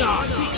honor.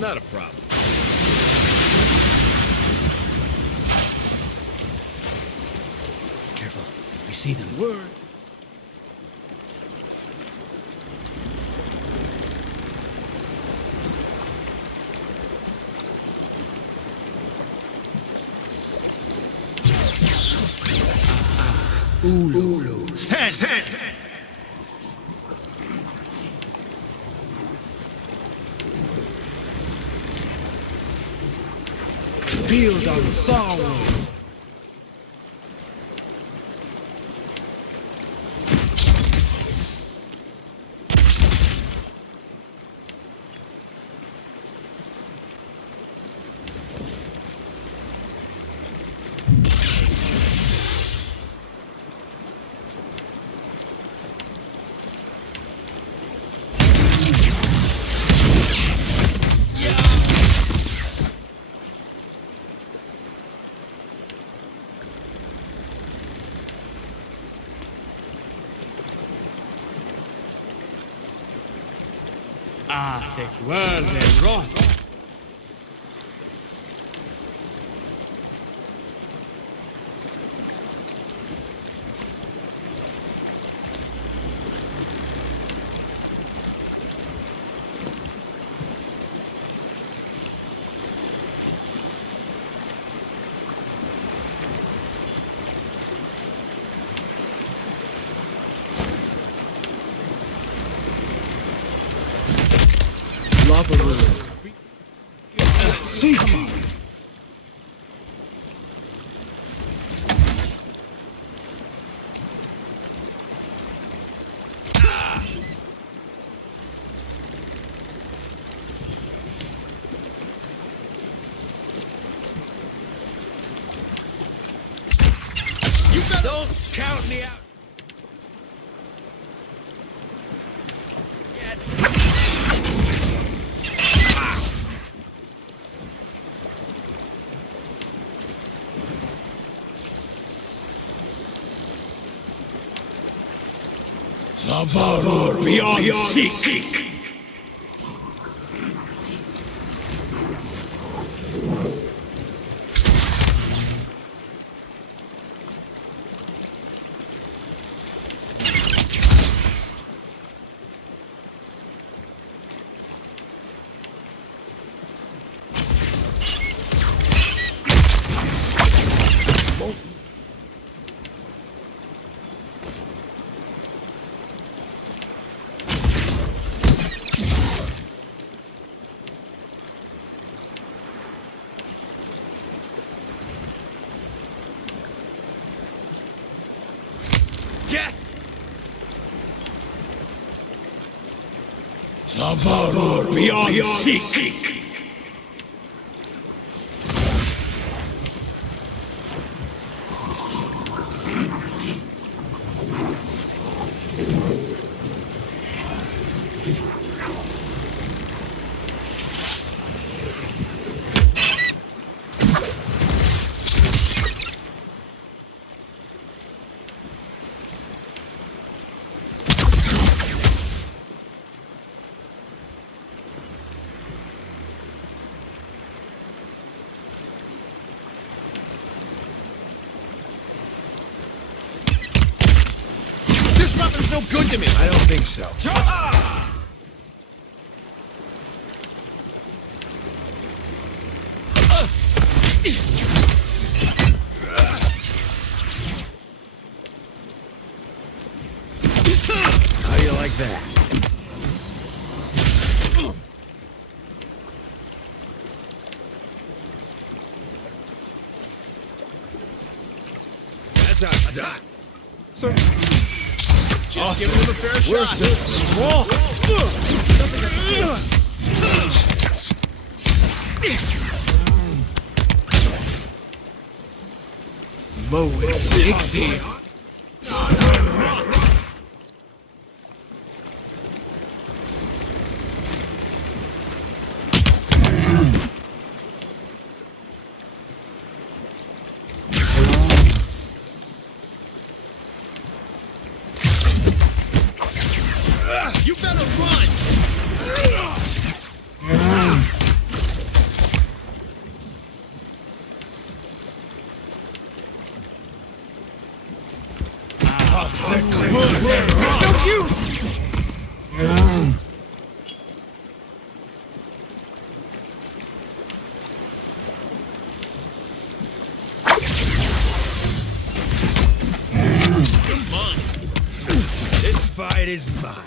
Not a problem. Careful. I see them. Word. Ulu. Stand! Build on sorrow. Te vuelves rojo. Lava river. See, come on. Don't count me out. Yet. Navarro beyond seek. Death! Navarro beyond seek. This weapon's no good to me. I don't think so. How do you like that? That's how it's done. So, just giving him a fair shot. Moe and Dixie. You better run! No use! Come on! This fight is mine.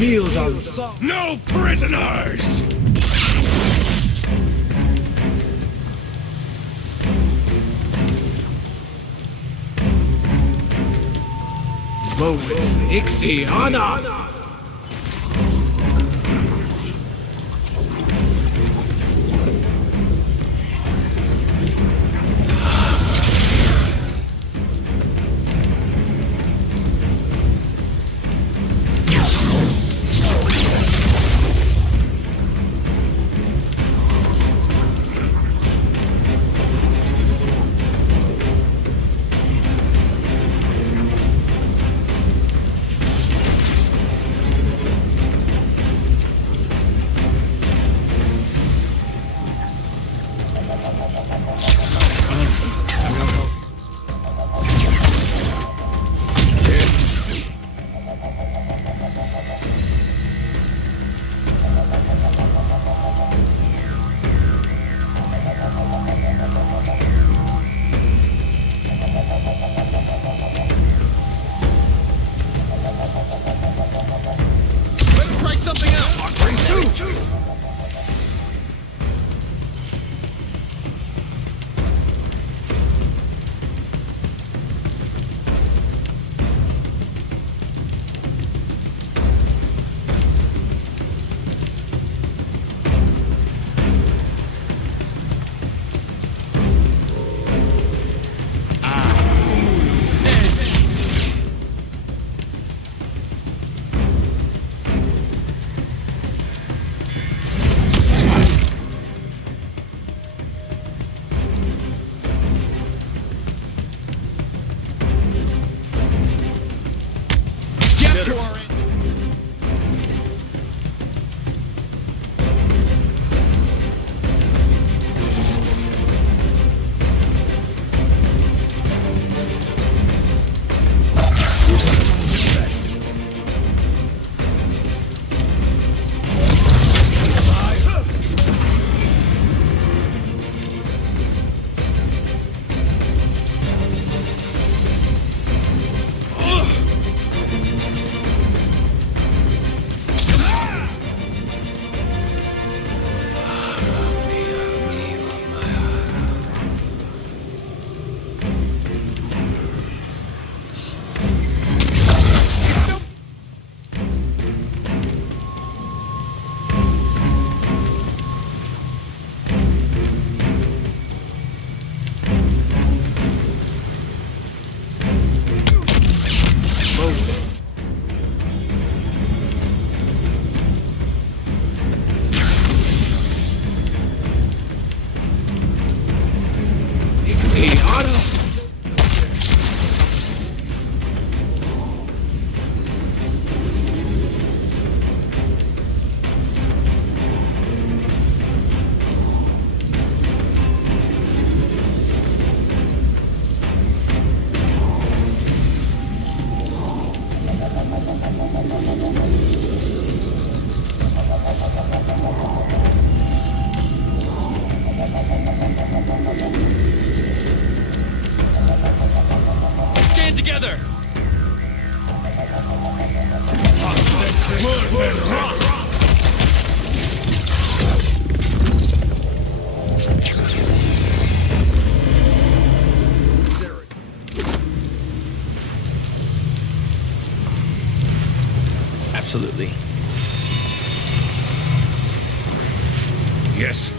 Build on salt. No prisoners! Vote Ixiana. Together! Absolutely. Yes.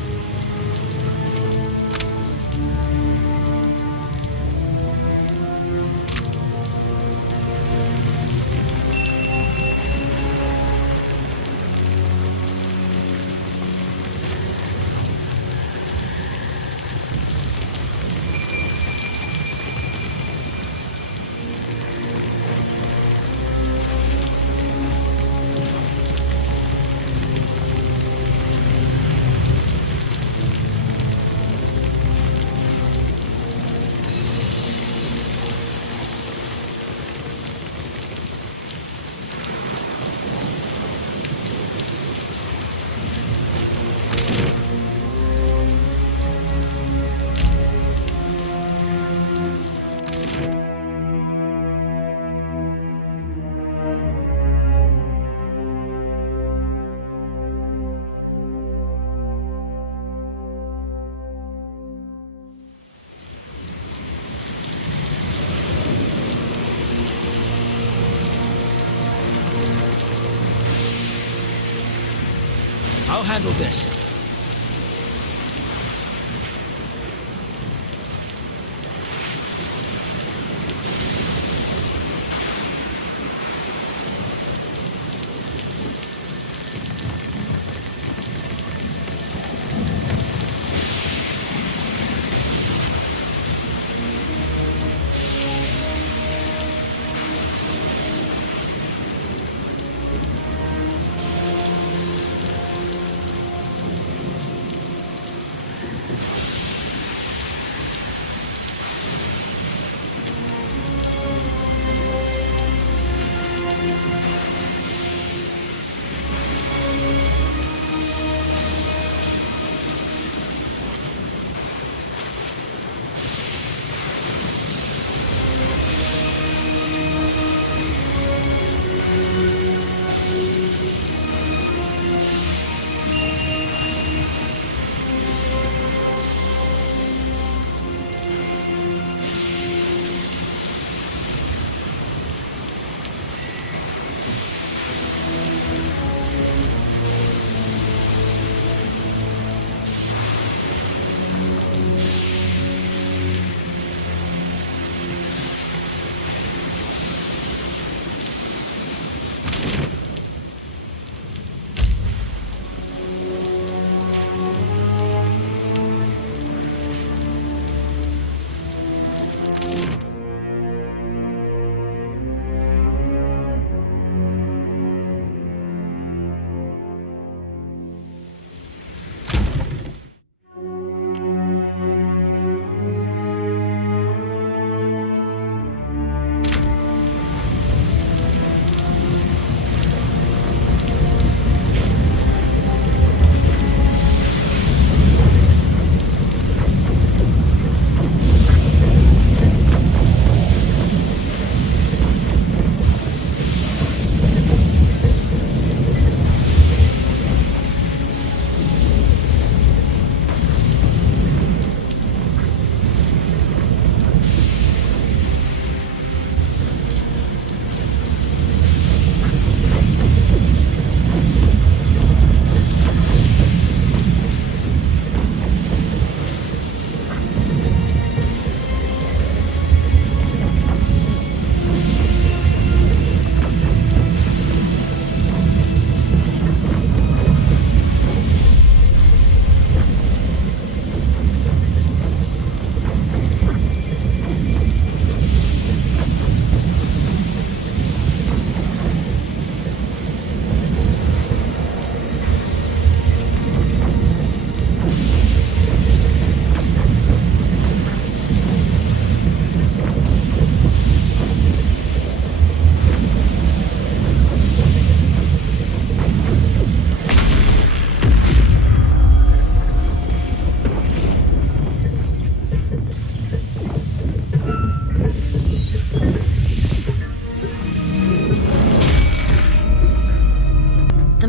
I'll handle this.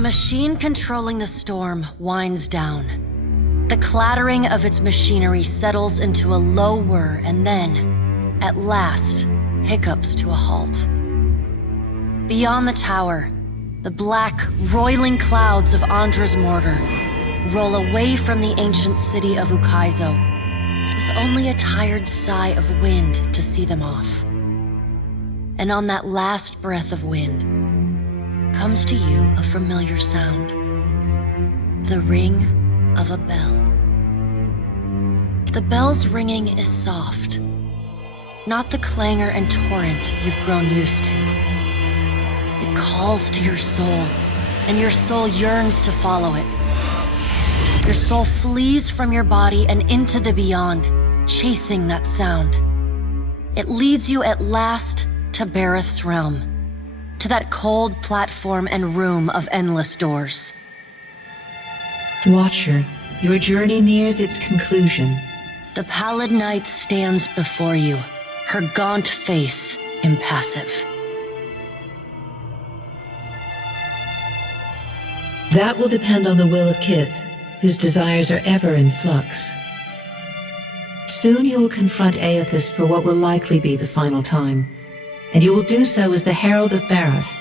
machine controlling the storm winds down. The clattering of its machinery settles into a low whir and then, at last, hiccups to a halt. Beyond the tower, the black, roiling clouds of Ondra's mortar roll away from the ancient city of Ukaizo, with only a tired sigh of wind to see them off. And on that last breath of wind comes to you a familiar sound, the ring of a bell. The bell's ringing is soft, not the clangor and torrent you've grown used to. It calls to your soul, and your soul yearns to follow it. Your soul flees from your body and into the beyond, chasing that sound. It leads you at last to Bareth's realm, to that cold platform and room of endless doors. Watcher, your journey nears its conclusion. The pallid night stands before you, her gaunt face impassive. That will depend on the will of Kith, whose desires are ever in flux. Soon you will confront Eothas for what will likely be the final time, and you will do so as the herald of Bareth,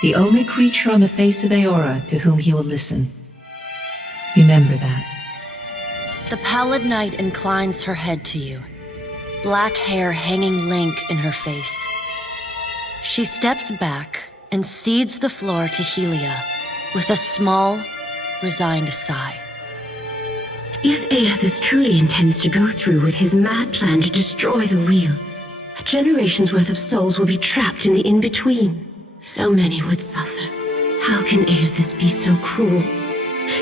the only creature on the face of Eora to whom he will listen. Remember that. The pallid knight inclines her head to you, black hair hanging limp in her face. She steps back and cedes the floor to Helia with a small, resigned sigh. If Eothas truly intends to go through with his mad plan to destroy the wheel, a generation's worth of souls will be trapped in the in-between. So many would suffer. How can Eothas be so cruel?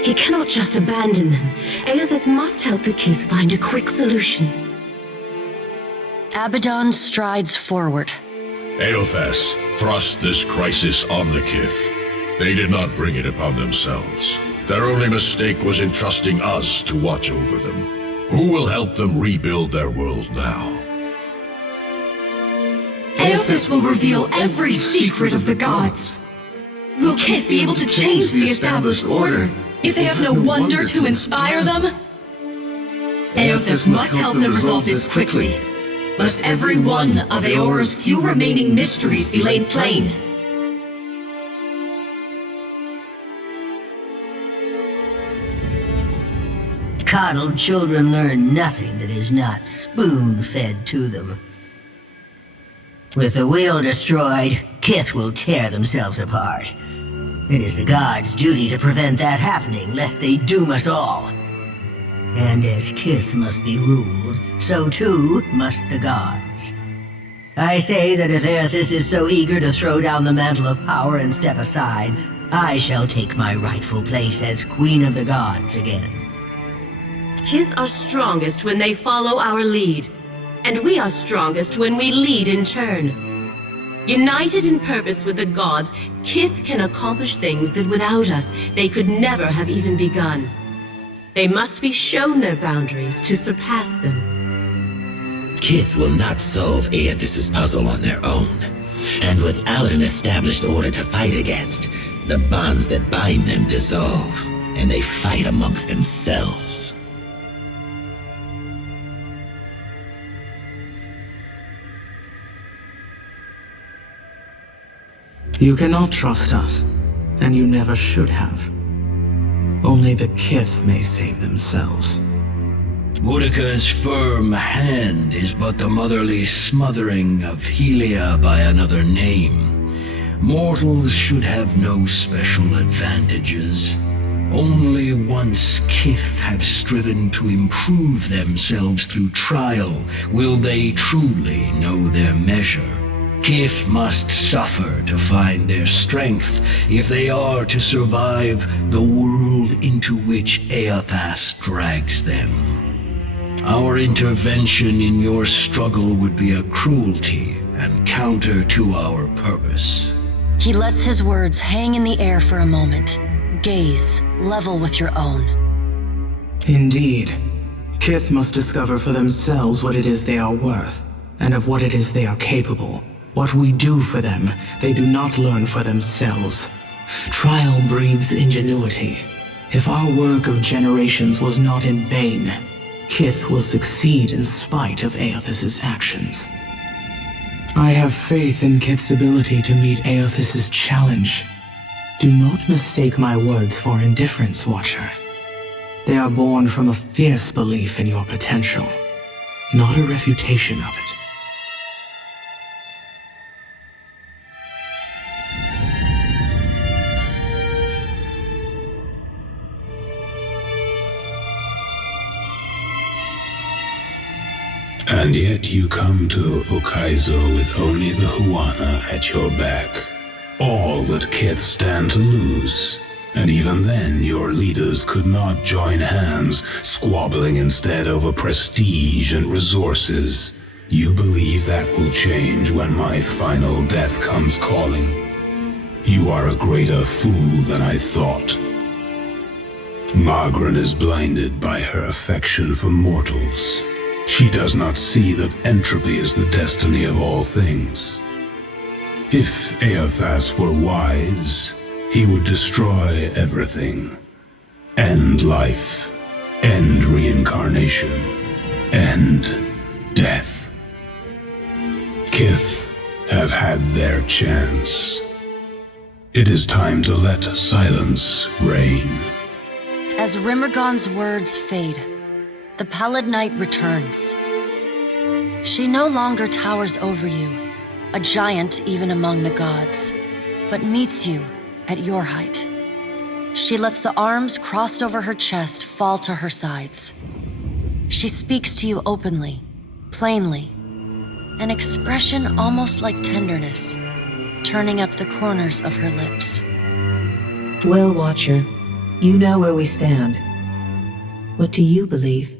He cannot just abandon them. Eothas must help the kith find a quick solution. Abaddon strides forward. Eothas thrust this crisis on the kith. They did not bring it upon themselves. Their only mistake was entrusting us to watch over them. Who will help them rebuild their world now? Eothas will reveal every secret of the gods. Will Kith be able to change the established order if they have no wonder to inspire them? Eothas must help them resolve this quickly, lest every one of Eora's few remaining mysteries be laid plain. Coddled children learn nothing that is not spoon-fed to them. With the wheel destroyed, Kith will tear themselves apart. It is the gods' duty to prevent that happening, lest they doom us all. And as Kith must be ruled, so too must the gods. I say that if Eothas is so eager to throw down the mantle of power and step aside, I shall take my rightful place as Queen of the Gods again. Kith are strongest when they follow our lead, and we are strongest when we lead in turn. United in purpose with the gods, Kith can accomplish things that without us, they could never have even begun. They must be shown their boundaries to surpass them. Kith will not solve Eothas' puzzle on their own. And without an established order to fight against, the bonds that bind them dissolve, and they fight amongst themselves. You cannot trust us, and you never should have. Only the kith may save themselves. Boudica's firm hand is but the motherly smothering of Helia by another name. Mortals should have no special advantages. Only once kith have striven to improve themselves through trial will they truly know their measure. Kith must suffer to find their strength if they are to survive the world into which Eothas drags them. Our intervention in your struggle would be a cruelty and counter to our purpose. He lets his words hang in the air for a moment. Gaze level with your own. Indeed. Kith must discover for themselves what it is they are worth, and of what it is they are capable. What we do for them, they do not learn for themselves. Trial breeds ingenuity. If our work of generations was not in vain, Kith will succeed in spite of Eothas' actions. I have faith in Kith's ability to meet Eothas' challenge. Do not mistake my words for indifference, Watcher. They are born from a fierce belief in your potential, not a refutation of it. And yet you come to Ukaizo with only the Huana at your back. All that Kith stand to lose. And even then, your leaders could not join hands, squabbling instead over prestige and resources. You believe that will change when my final death comes calling. You are a greater fool than I thought. Margaret is blinded by her affection for mortals. She does not see that entropy is the destiny of all things. If Eothas were wise, he would destroy everything. End life, end reincarnation, end death. Kith have had their chance. It is time to let silence reign. As Rimmergon's words fade, the Pallid Knight returns. She no longer towers over you, a giant even among the gods, but meets you at your height. She lets the arms crossed over her chest fall to her sides. She speaks to you openly, plainly, an expression almost like tenderness, turning up the corners of her lips. Well, Watcher, you know where we stand. What do you believe?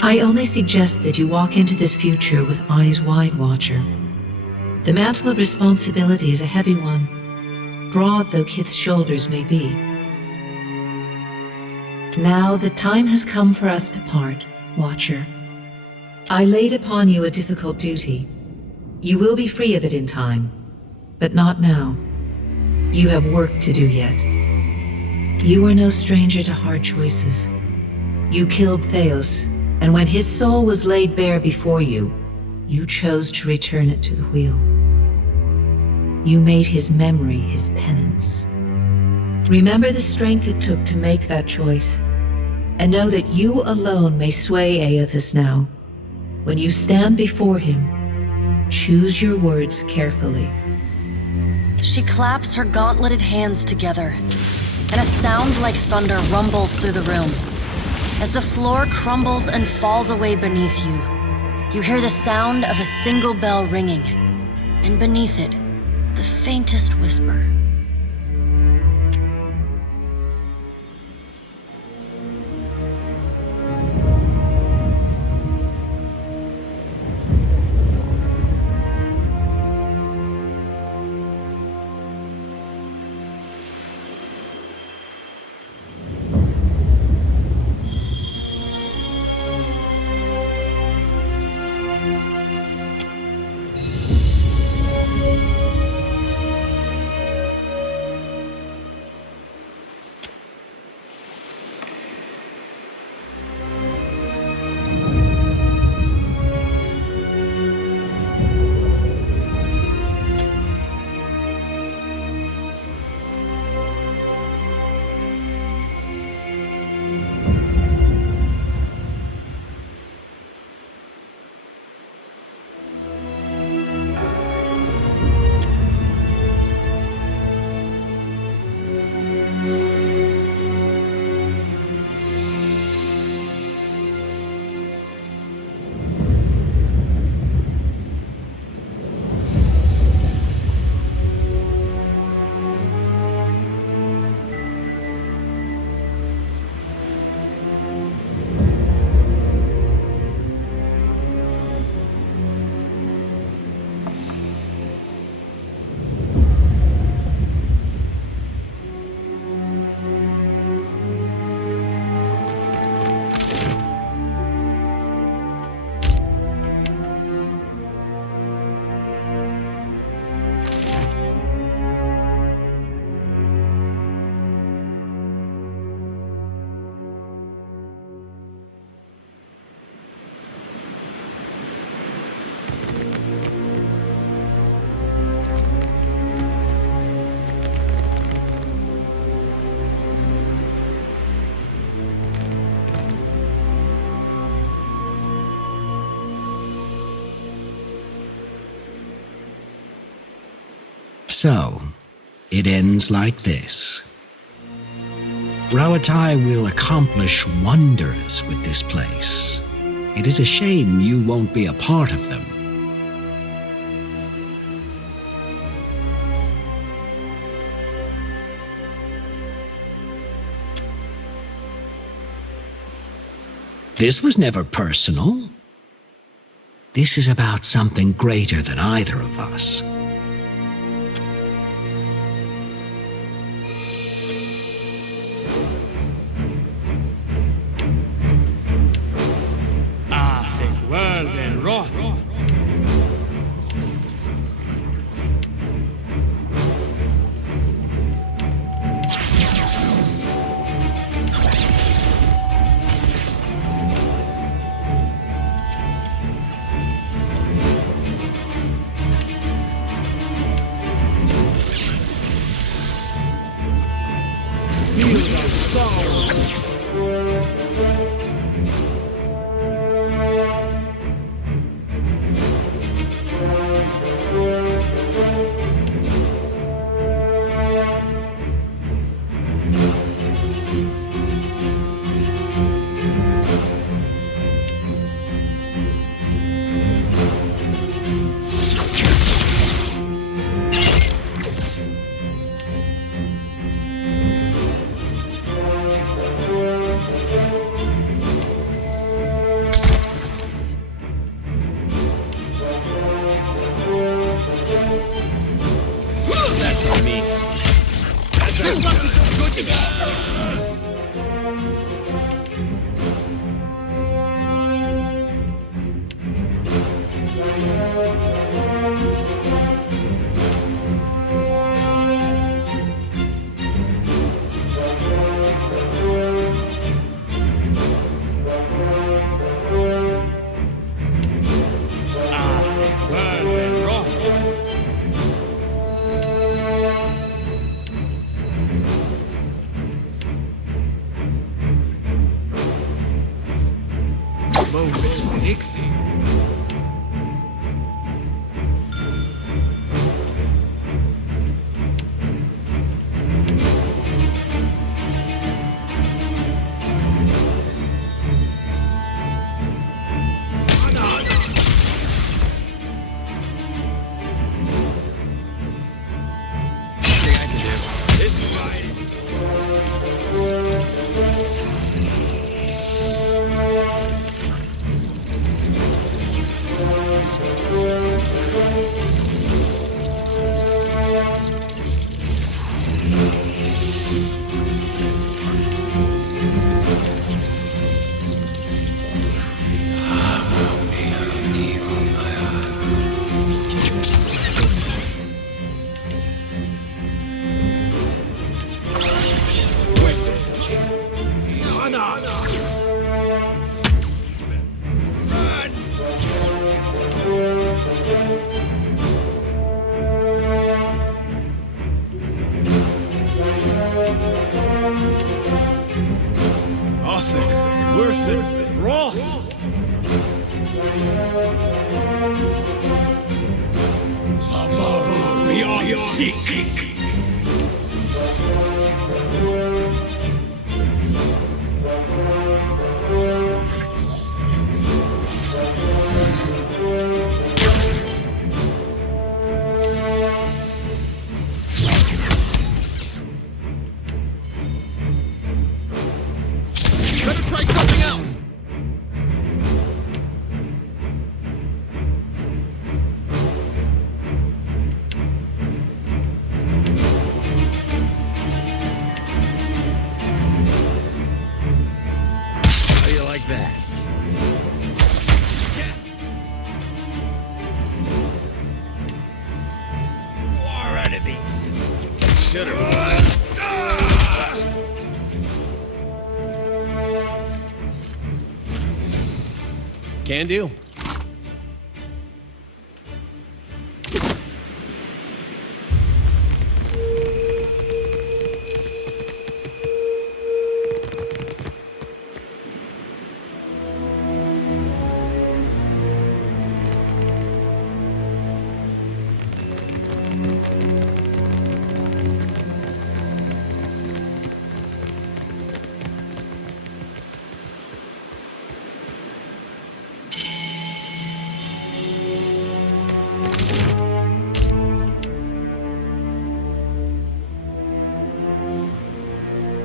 I only suggest that you walk into this future with eyes wide, Watcher. The mantle of responsibility is a heavy one, broad though Kith's shoulders may be. Now the time has come for us to part, Watcher. I laid upon you a difficult duty. You will be free of it in time, but not now. You have work to do yet. You are no stranger to hard choices. You killed Theos, and when his soul was laid bare before you, you chose to return it to the wheel. You made his memory his penance. Remember the strength it took to make that choice, and know that you alone may sway Eothas now. When you stand before him, choose your words carefully. She claps her gauntleted hands together, and a sound like thunder rumbles through the room. As the floor crumbles and falls away beneath you, you hear the sound of a single bell ringing, and beneath it, the faintest whisper. So, it ends like this. Rauatai will accomplish wonders with this place. It is a shame you won't be a part of them. This was never personal. This is about something greater than either of us. world and wrath. Can do.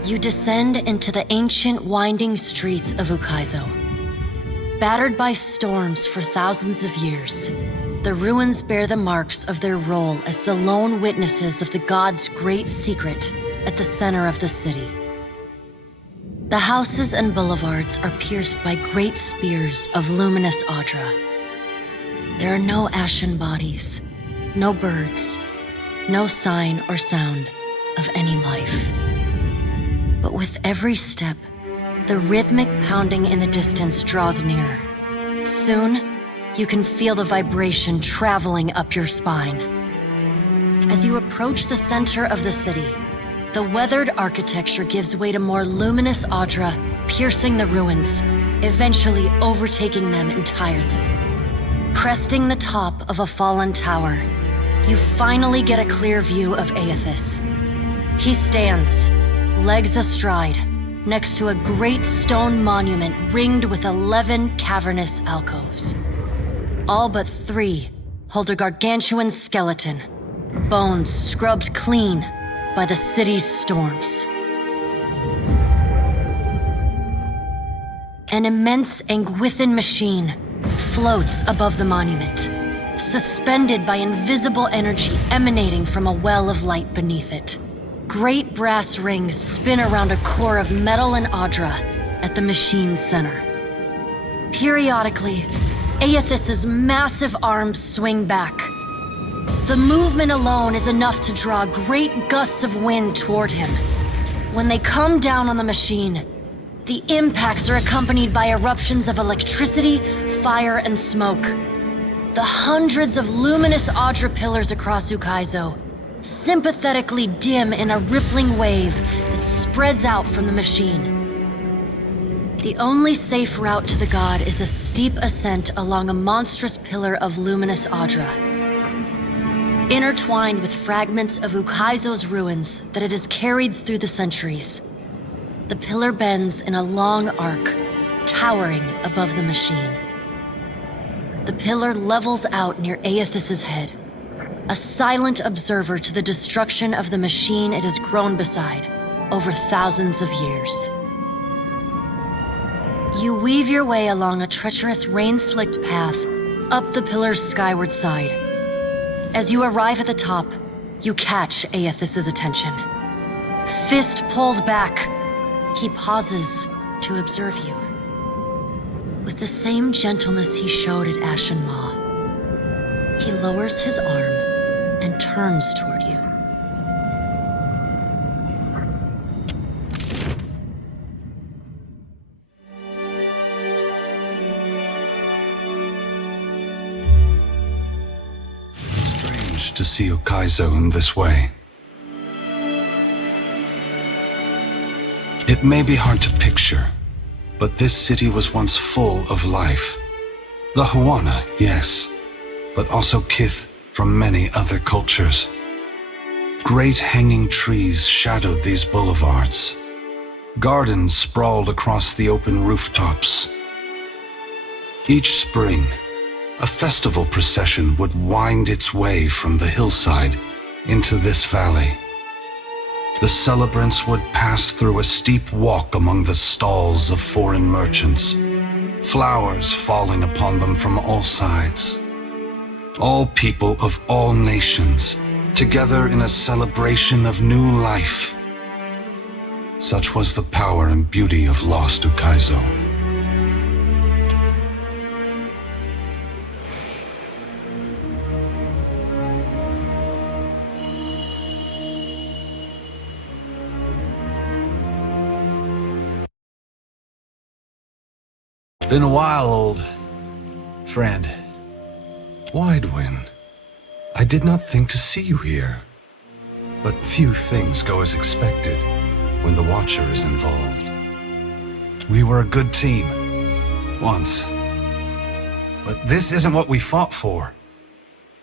You descend into the ancient winding streets of Ukaizo. Battered by storms for thousands of years, the ruins bear the marks of their role as the lone witnesses of the gods' great secret at the center of the city. The houses and boulevards are pierced by great spears of luminous Ondra. There are no ashen bodies, no birds, no sign or sound of any life. But with every step, the rhythmic pounding in the distance draws nearer. Soon, you can feel the vibration traveling up your spine. As you approach the center of the city, the weathered architecture gives way to more luminous Ondra, piercing the ruins, eventually overtaking them entirely. Cresting the top of a fallen tower, you finally get a clear view of Eothas. He stands, legs astride, next to a great stone monument ringed with 11 cavernous alcoves. All but 3 hold a gargantuan skeleton, bones scrubbed clean by the city's storms. An immense Angwithan machine floats above the monument, suspended by invisible energy emanating from a well of light beneath it. Great brass rings spin around a core of metal and Ondra at the machine's center. Periodically, Eothas's massive arms swing back. The movement alone is enough to draw great gusts of wind toward him. When they come down on the machine, the impacts are accompanied by eruptions of electricity, fire, and smoke. The hundreds of luminous Ondra pillars across Ukaizo sympathetically dim in a rippling wave that spreads out from the machine. The only safe route to the god is a steep ascent along a monstrous pillar of luminous Ondra. Intertwined with fragments of Ukaizo's ruins that it has carried through the centuries, the pillar bends in a long arc, towering above the machine. The pillar levels out near Eothas's head, a silent observer to the destruction of the machine it has grown beside over thousands of years. You weave your way along a treacherous rain-slicked path up the pillar's skyward side. As you arrive at the top, you catch Eothas's attention. Fist pulled back, he pauses to observe you. With the same gentleness he showed at Ashen Maw, he lowers his arm and turns toward you. Strange to see Ukaizo in this way. It may be hard to picture, but this city was once full of life. The Huana, yes, but also kith from many other cultures. Great hanging trees shadowed these boulevards. Gardens sprawled across the open rooftops. Each spring, a festival procession would wind its way from the hillside into this valley. The celebrants would pass through a steep walk among the stalls of foreign merchants, flowers falling upon them from all sides. All people of all nations, together in a celebration of new life. Such was the power and beauty of lost Ukaizo. Been a while, old friend. Widewin, I did not think to see you here. But few things go as expected when the Watcher is involved. We were a good team, once. But this isn't what we fought for.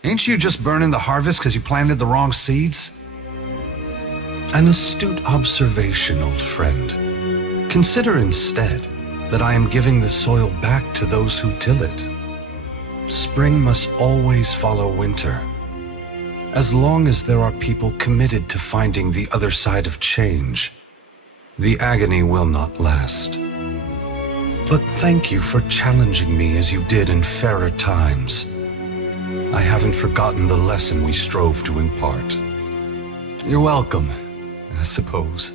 Ain't you just burning the harvest because you planted the wrong seeds? An astute observation, old friend. Consider instead that I am giving the soil back to those who till it. Spring must always follow winter. As long as there are people committed to finding the other side of change, the agony will not last. But thank you for challenging me as you did in fairer times. I haven't forgotten the lesson we strove to impart. You're welcome, I suppose.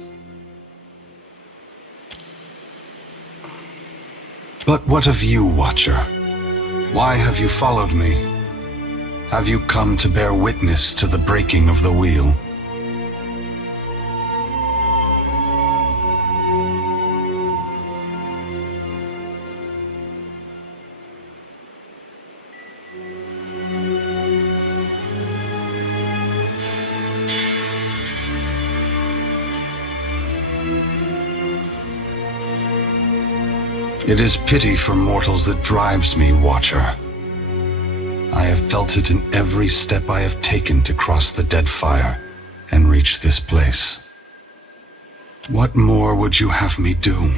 But what of you, Watcher? Why have you followed me? Have you come to bear witness to the breaking of the wheel? It is pity for mortals that drives me, Watcher. I have felt it in every step I have taken to cross the Deadfire and reach this place. What more would you have me do?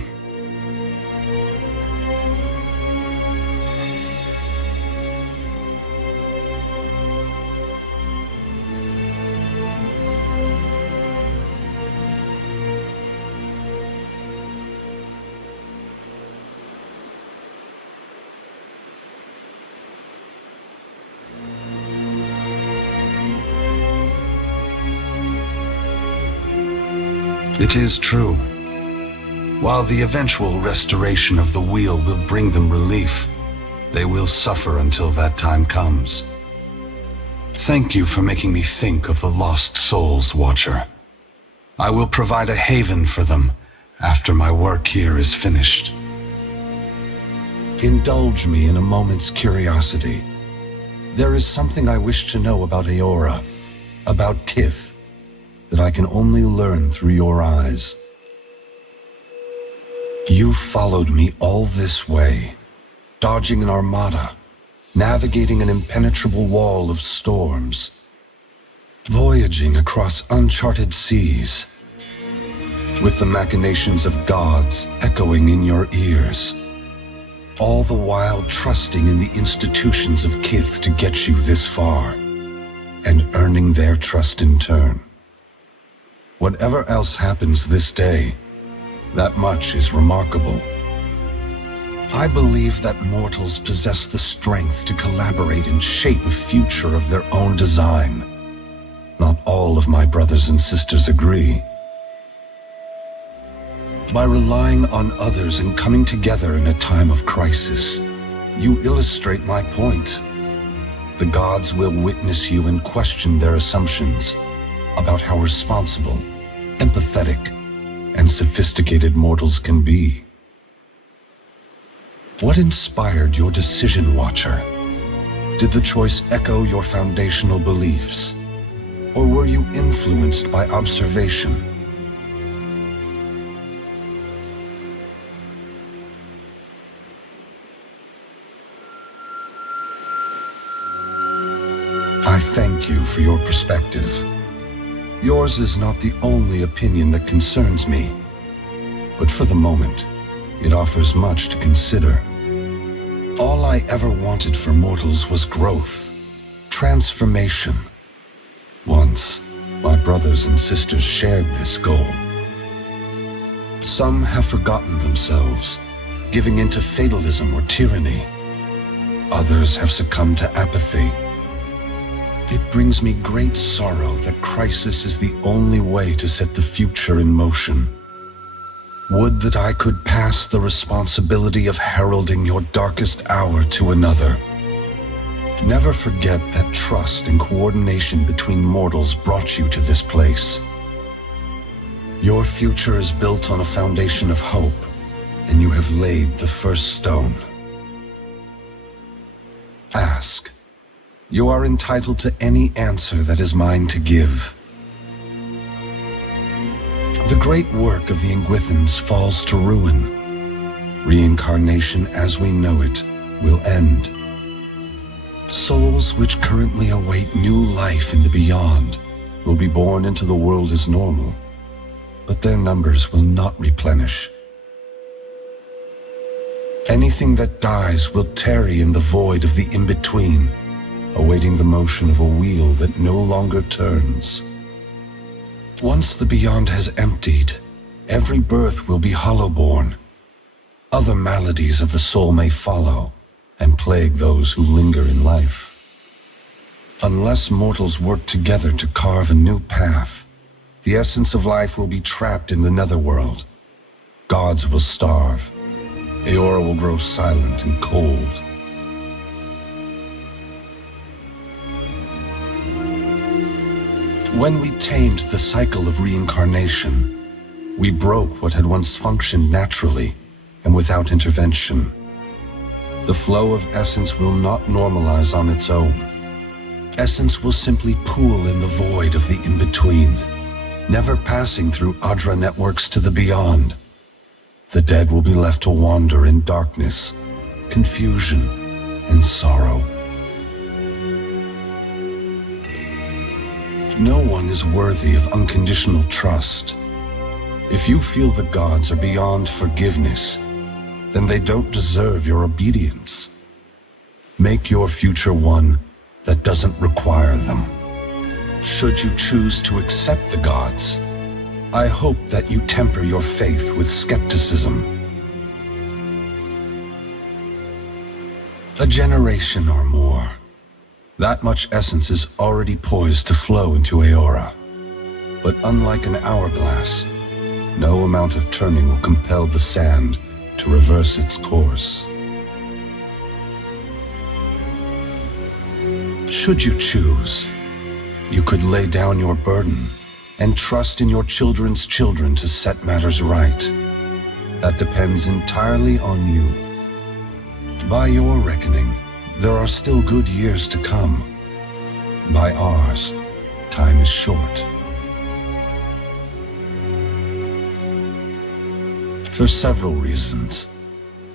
It is true. While the eventual restoration of the wheel will bring them relief, they will suffer until that time comes. Thank you for making me think of the lost souls, Watcher. I will provide a haven for them after my work here is finished. Indulge me in a moment's curiosity. There is something I wish to know about Eora, about Kith, that I can only learn through your eyes. You followed me all this way, dodging an armada, navigating an impenetrable wall of storms, voyaging across uncharted seas, with the machinations of gods echoing in your ears, all the while trusting in the institutions of Kith to get you this far, and earning their trust in turn. Whatever else happens this day, that much is remarkable. I believe that mortals possess the strength to collaborate and shape a future of their own design. Not all of my brothers and sisters agree. By relying on others and coming together in a time of crisis, you illustrate my point. The gods will witness you and question their assumptions about how responsible, empathetic, and sophisticated mortals can be. What inspired your decision, Watcher? Did the choice echo your foundational beliefs? Or were you influenced by observation? I thank you for your perspective. Yours is not the only opinion that concerns me, but for the moment, it offers much to consider. All I ever wanted for mortals was growth, transformation. Once, my brothers and sisters shared this goal. Some have forgotten themselves, giving into fatalism or tyranny. Others have succumbed to apathy. It brings me great sorrow that crisis is the only way to set the future in motion. Would that I could pass the responsibility of heralding your darkest hour to another. Never forget that trust and coordination between mortals brought you to this place. Your future is built on a foundation of hope, and you have laid the first stone. Ask. You are entitled to any answer that is mine to give. The great work of the Eothas falls to ruin. Reincarnation as we know it will end. Souls which currently await new life in the beyond will be born into the world as normal, but their numbers will not replenish. Anything that dies will tarry in the void of the in-between, awaiting the motion of a wheel that no longer turns. Once the beyond has emptied, every birth will be hollow-born. Other maladies of the soul may follow and plague those who linger in life. Unless mortals work together to carve a new path, the essence of life will be trapped in the netherworld. Gods will starve, Eora will grow silent and cold. When we tamed the cycle of reincarnation, we broke what had once functioned naturally and without intervention. The flow of essence will not normalize on its own. Essence will simply pool in the void of the in-between, never passing through Ondra networks to the beyond. The dead will be left to wander in darkness, confusion, and sorrow. No one is worthy of unconditional trust. If you feel the gods are beyond forgiveness, then they don't deserve your obedience. Make your future one that doesn't require them. Should you choose to accept the gods, I hope that you temper your faith with skepticism. A generation or more. That much essence is already poised to flow into Eora. But unlike an hourglass, no amount of turning will compel the sand to reverse its course. Should you choose, you could lay down your burden and trust in your children's children to set matters right. That depends entirely on you. By your reckoning, there are still good years to come. By ours, time is short. For several reasons.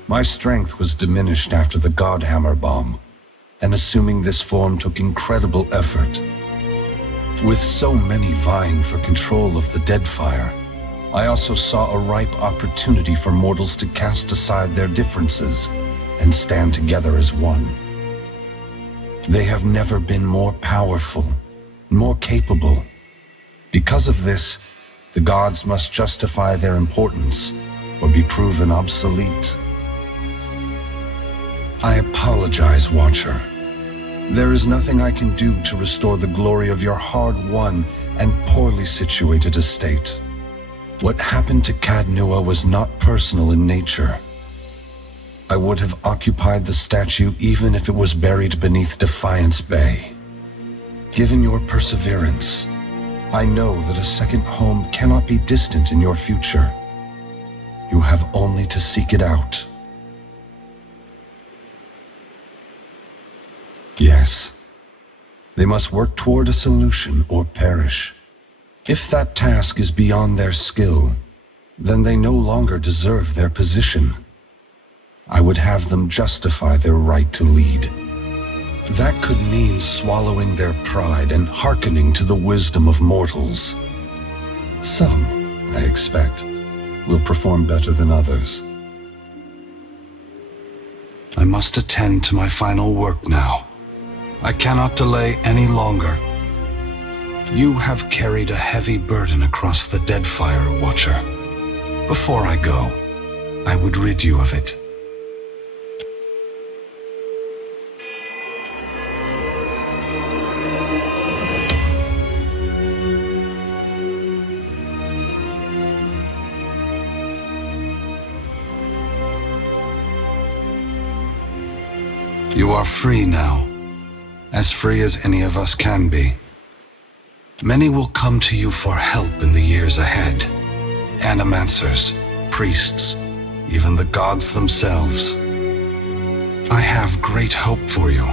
My strength was diminished after the Godhammer bomb, and assuming this form took incredible effort. With so many vying for control of the Deadfire, I also saw a ripe opportunity for mortals to cast aside their differences and stand together as one. They have never been more powerful, more capable. Because of this, the gods must justify their importance or be proven obsolete. I apologize, Watcher. There is nothing I can do to restore the glory of your hard-won and poorly situated estate. What happened to Cadnua was not personal in nature. I would have occupied the statue even if it was buried beneath Defiance Bay. Given your perseverance, I know that a second home cannot be distant in your future. You have only to seek it out. Yes, they must work toward a solution or perish. If that task is beyond their skill, then they no longer deserve their position. I would have them justify their right to lead. That could mean swallowing their pride and hearkening to the wisdom of mortals. Some, I expect, will perform better than others. I must attend to my final work now. I cannot delay any longer. You have carried a heavy burden across the Deadfire, Watcher. Before I go, I would rid you of it. You are free now, as free as any of us can be. Many will come to you for help in the years ahead. Animancers, priests, even the gods themselves. I have great hope for you,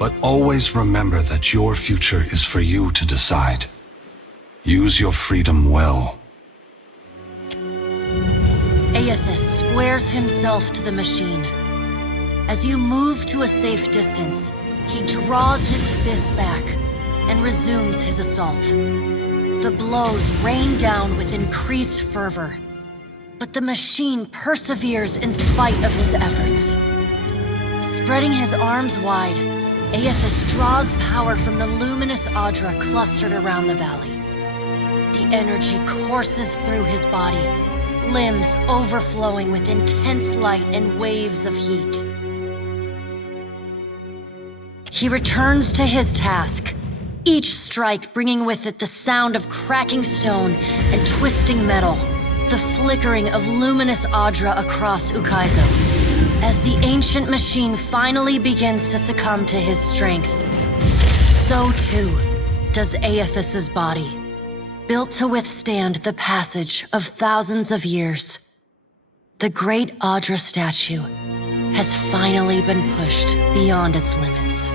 but always remember that your future is for you to decide. Use your freedom well. Eothas squares himself to the machine. As you move to a safe distance, he draws his fist back and resumes his assault. The blows rain down with increased fervor, but the machine perseveres in spite of his efforts. Spreading his arms wide, Eothas draws power from the luminous Ondra clustered around the valley. The energy courses through his body, limbs overflowing with intense light and waves of heat. He returns to his task, each strike bringing with it the sound of cracking stone and twisting metal, the flickering of luminous Ondra across Ukaizo. As the ancient machine finally begins to succumb to his strength, so too does Eothas' body, built to withstand the passage of thousands of years. The great Ondra statue has finally been pushed beyond its limits.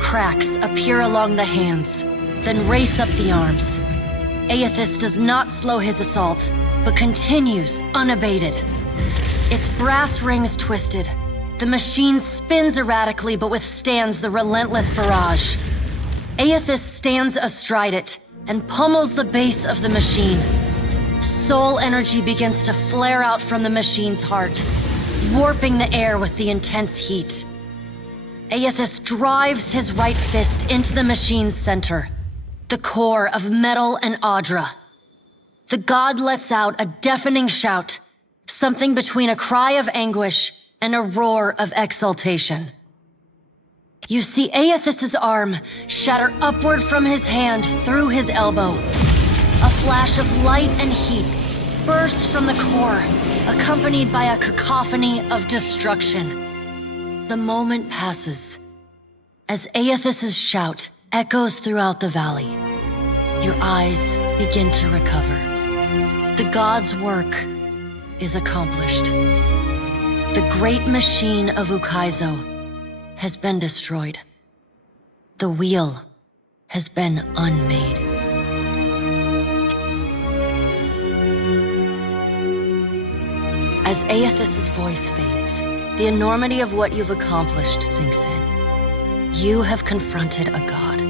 Cracks appear along the hands, then race up the arms. Eothas does not slow his assault, but continues unabated. Its brass rings twisted, the machine spins erratically but withstands the relentless barrage. Eothas stands astride it and pummels the base of the machine. Soul energy begins to flare out from the machine's heart, warping the air with the intense heat. Eothas drives his right fist into the machine's center, the core of metal and Ondra. The god lets out a deafening shout, something between a cry of anguish and a roar of exultation. You see Eothas' arm shatter upward from his hand through his elbow. A flash of light and heat bursts from the core, accompanied by a cacophony of destruction. The moment passes as Eothas' shout echoes throughout the valley. Your eyes begin to recover. The god's work is accomplished. The great machine of Ukaizo has been destroyed. The wheel has been unmade. As Eothas' voice fades, the enormity of what you've accomplished sinks in. You have confronted a god.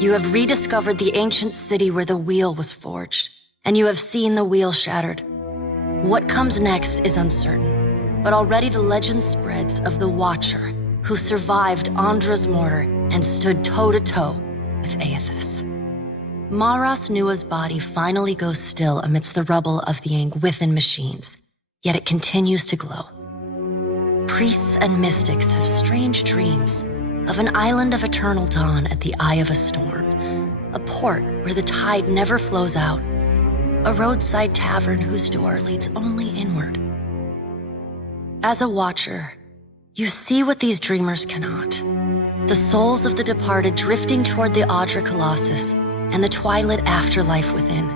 You have rediscovered the ancient city where the wheel was forged, and you have seen the wheel shattered. What comes next is uncertain, but already the legend spreads of the Watcher who survived Ondra's mortar and stood toe-to-toe with Eothas. Maras Nua's body finally goes still amidst the rubble of the Angwithan machines, yet it continues to glow. Priests and mystics have strange dreams of an island of eternal dawn at the eye of a storm, a port where the tide never flows out, a roadside tavern whose door leads only inward. As a watcher, you see what these dreamers cannot. The souls of the departed drifting toward the Ondra Colossus and the twilit afterlife within.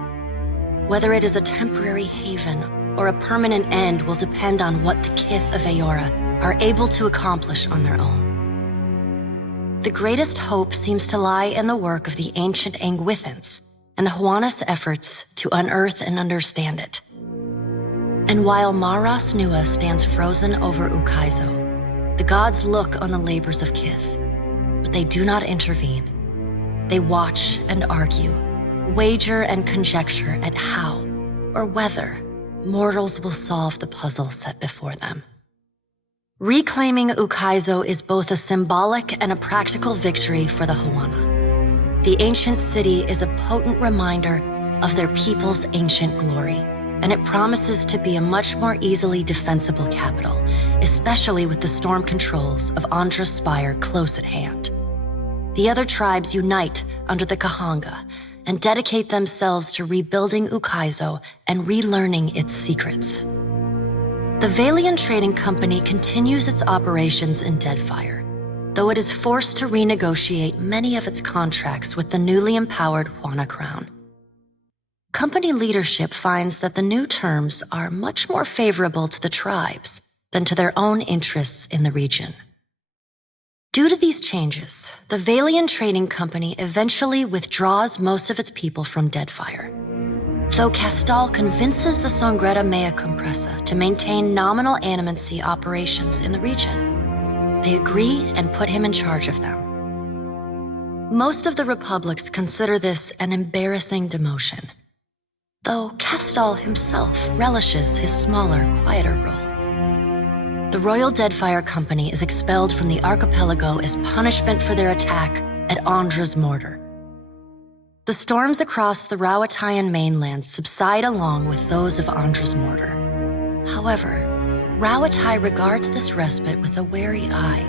Whether it is a temporary haven or a permanent end will depend on what the kith of Eora are able to accomplish on their own. The greatest hope seems to lie in the work of the ancient Angwithans and the Huana's efforts to unearth and understand it. And while Maras Nua stands frozen over Ukaizo, the gods look on the labors of kith, but they do not intervene. They watch and argue, wager and conjecture at how or whether mortals will solve the puzzle set before them. Reclaiming Ukaizo is both a symbolic and a practical victory for the Huana. The ancient city is a potent reminder of their people's ancient glory, and it promises to be a much more easily defensible capital, especially with the storm controls of Ondra's Spire close at hand. The other tribes unite under the Kahanga and dedicate themselves to rebuilding Ukaizo and relearning its secrets. The Valian Trading Company continues its operations in Deadfire, though it is forced to renegotiate many of its contracts with the newly empowered Huana Crown. Company leadership finds that the new terms are much more favorable to the tribes than to their own interests in the region. Due to these changes, the Valian Trading Company eventually withdraws most of its people from Deadfire. Though Castal convinces the Songreta Mea Compressa to maintain nominal animancy operations in the region, they agree and put him in charge of them. Most of the Republics consider this an embarrassing demotion, though Castal himself relishes his smaller, quieter role. The Royal Deadfire Company is expelled from the archipelago as punishment for their attack at Ondra's mortar. The storms across the Rawatayan mainland subside along with those of Ondra's mortar. However, Rawatai regards this respite with a wary eye,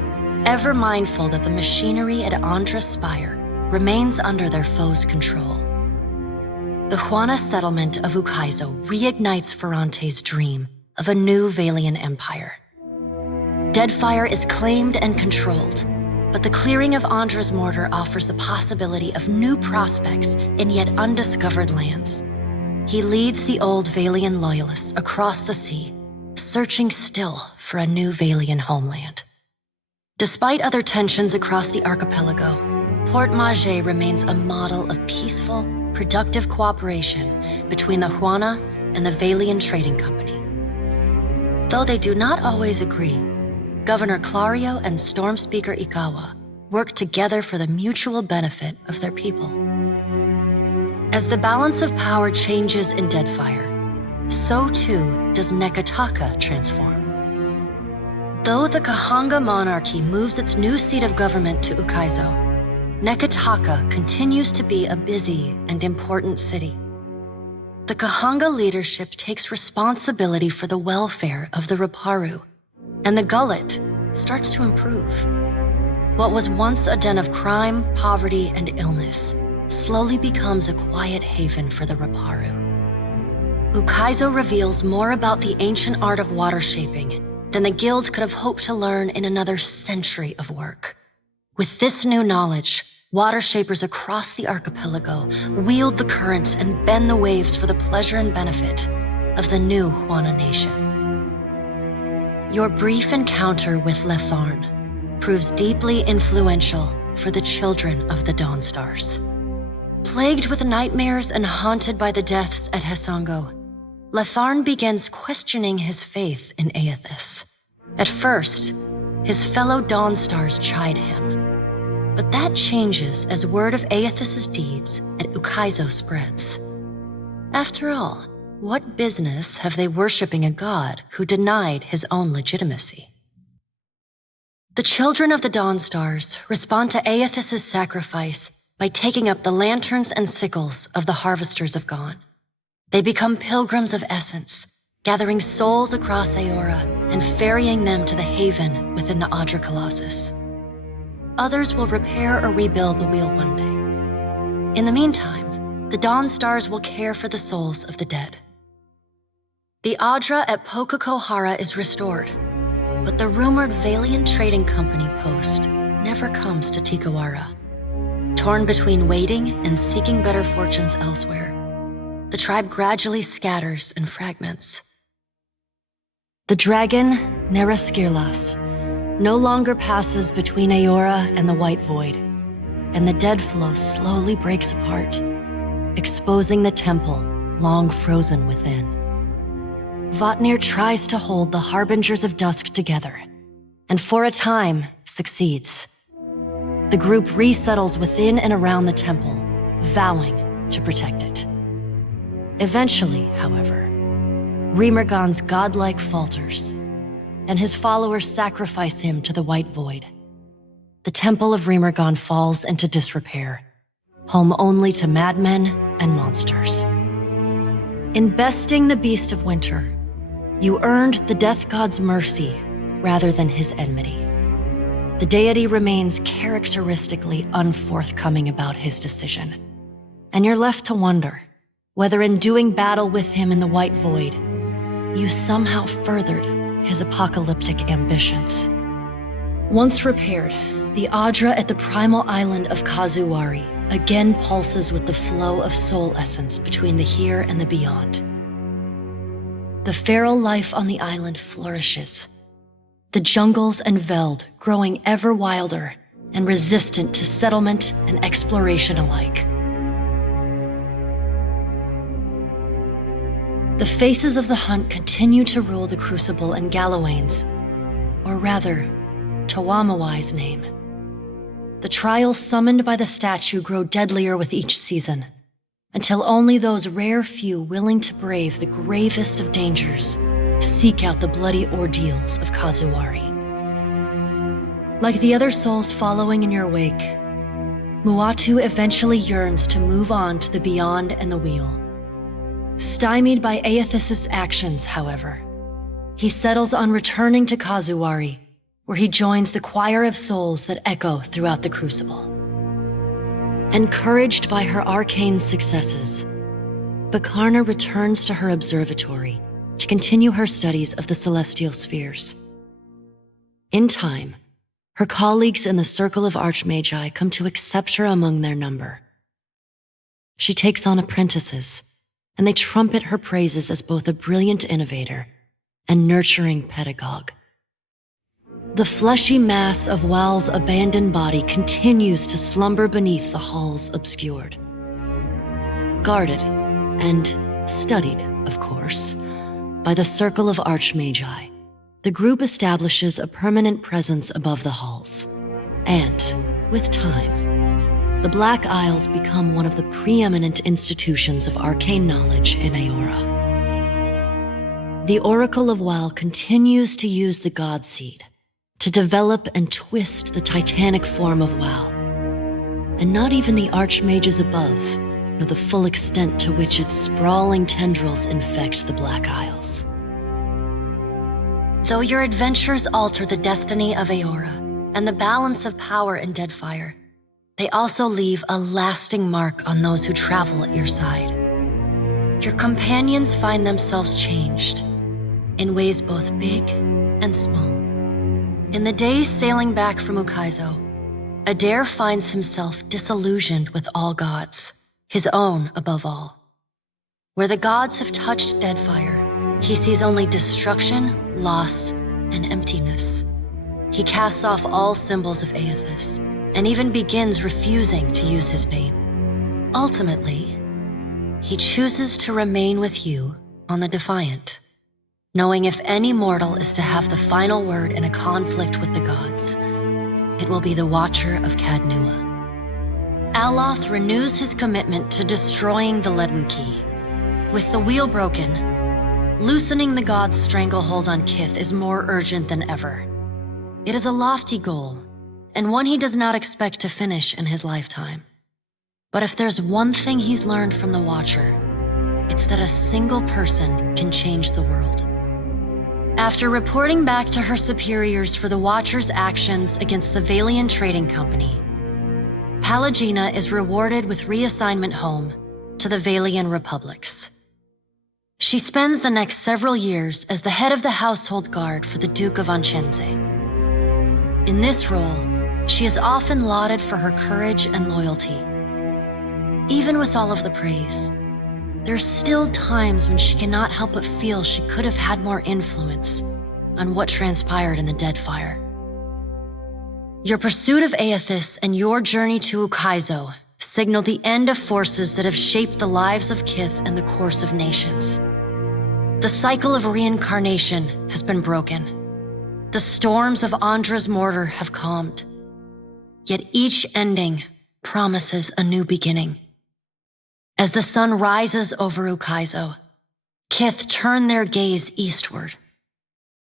ever mindful that the machinery at Ondra's Spire remains under their foes' control. The Juana settlement of Ukaizo reignites Ferrante's dream of a new Valian empire. Deadfire is claimed and controlled, but the clearing of Ondra's mortar offers the possibility of new prospects in yet undiscovered lands. He leads the old Valian loyalists across the sea, searching still for a new Valian homeland. Despite other tensions across the archipelago, Port Maje remains a model of peaceful, productive cooperation between the Juana and the Valian Trading Company. Though they do not always agree, Governor Clario and Storm Speaker Ikawa work together for the mutual benefit of their people. As the balance of power changes in Deadfire, so too does Nekataka transform. Though the Kahanga monarchy moves its new seat of government to Ukaizo, Nekataka continues to be a busy and important city. The Kahanga leadership takes responsibility for the welfare of the Raparu, and the Gullet starts to improve. What was once a den of crime, poverty, and illness slowly becomes a quiet haven for the Raparu. Ukaizo reveals more about the ancient art of water shaping than the Guild could have hoped to learn in another century of work. With this new knowledge, water shapers across the archipelago wield the currents and bend the waves for the pleasure and benefit of the new Juana nation. Your brief encounter with Letharn proves deeply influential for the children of the Dawnstars. Plagued with nightmares and haunted by the deaths at Hesango, Letharn begins questioning his faith in Eothas. At first, his fellow Dawnstars chide him, but that changes as word of Eothas' deeds at Ukaizo spreads. After all, what business have they worshipping a god who denied his own legitimacy? The children of the Dawnstars respond to Eothas' sacrifice by taking up the lanterns and sickles of the Harvesters of Gone. They become pilgrims of essence, gathering souls across Aora and ferrying them to the haven within the Audra Colossus. Others will repair or rebuild the wheel one day. In the meantime, the Dawnstars will care for the souls of the dead. The Audra at Pokakohara is restored, but the rumored Valian Trading Company post never comes to Tikawara. Torn between waiting and seeking better fortunes elsewhere, the tribe gradually scatters and fragments. The dragon, Neraskirlas, no longer passes between Aora and the White Void, and the dead flow slowly breaks apart, exposing the temple long frozen within. Vatnir tries to hold the Harbingers of Dusk together, and for a time succeeds. The group resettles within and around the temple, vowing to protect it. Eventually, however, Remergon's godlike falters, and his followers sacrifice him to the White Void. The Temple of Remergon falls into disrepair, home only to madmen and monsters. In besting the Beast of Winter, you earned the Death God's mercy rather than his enmity. The deity remains characteristically unforthcoming about his decision, and you're left to wonder whether in doing battle with him in the White Void, you somehow furthered his apocalyptic ambitions. Once repaired, the Audra at the primal island of Kazuwari again pulses with the flow of soul essence between the here and the beyond. The feral life on the island flourishes, the jungles and veld growing ever wilder and resistant to settlement and exploration alike. The faces of the hunt continue to rule the Crucible and Galawain's, or rather, Tawamawai's name. The trials summoned by the statue grow deadlier with each season, until only those rare few willing to brave the gravest of dangers seek out the bloody ordeals of Kazuwari. Like the other souls following in your wake, Muatu eventually yearns to move on to the beyond and the wheel. Stymied by Eothas' actions, however, he settles on returning to Kazuwari, where he joins the choir of souls that echo throughout the Crucible. Encouraged by her arcane successes, Bakarna returns to her observatory to continue her studies of the celestial spheres. In time, her colleagues in the Circle of Archmagi come to accept her among their number. She takes on apprentices, and they trumpet her praises as both a brilliant innovator and nurturing pedagogue. The fleshy mass of Wal's abandoned body continues to slumber beneath the halls obscured. Guarded, and studied, of course, by the Circle of Archmagi, the group establishes a permanent presence above the halls. And, with time, the Black Isles become one of the preeminent institutions of arcane knowledge in Eora. The Oracle of Wal continues to use the God Seed to develop and twist the titanic form of Wal. And not even the Archmages above know the full extent to which its sprawling tendrils infect the Black Isles. Though your adventures alter the destiny of Eora and the balance of power in Deadfire, they also leave a lasting mark on those who travel at your side. Your companions find themselves changed, in ways both big and small. In the days sailing back from Ukaizo, Adair finds himself disillusioned with all gods, his own above all. Where the gods have touched Deadfire, he sees only destruction, loss, and emptiness. He casts off all symbols of Eothas, and even begins refusing to use his name. Ultimately, he chooses to remain with you on the Defiant, knowing if any mortal is to have the final word in a conflict with the gods, it will be the Watcher of Cadnua. Aloth renews his commitment to destroying the Leaden Key. With the wheel broken, loosening the gods' stranglehold on Kith is more urgent than ever. It is a lofty goal, and one he does not expect to finish in his lifetime. But if there's one thing he's learned from the Watcher, it's that a single person can change the world. After reporting back to her superiors for the Watcher's actions against the Valian Trading Company, Pallegina is rewarded with reassignment home to the Valian Republics. She spends the next several years as the head of the household guard for the Duke of Anchense. In this role, she is often lauded for her courage and loyalty. Even with all of the praise, there are still times when she cannot help but feel she could have had more influence on what transpired in the Deadfire. Your pursuit of Eothas and your journey to Ukaizo signal the end of forces that have shaped the lives of Kith and the course of nations. The cycle of reincarnation has been broken. The storms of Ondra's mortar have calmed. Yet each ending promises a new beginning. As the sun rises over Ukaizo, Kith turn their gaze eastward,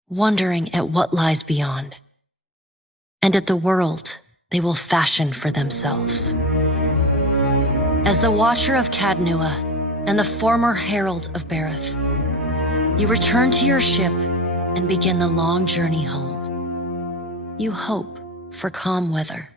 wondering at what lies beyond, and at the world they will fashion for themselves. As the Watcher of Cadnua and the former Herald of Bareth, you return to your ship and begin the long journey home. You hope for calm weather,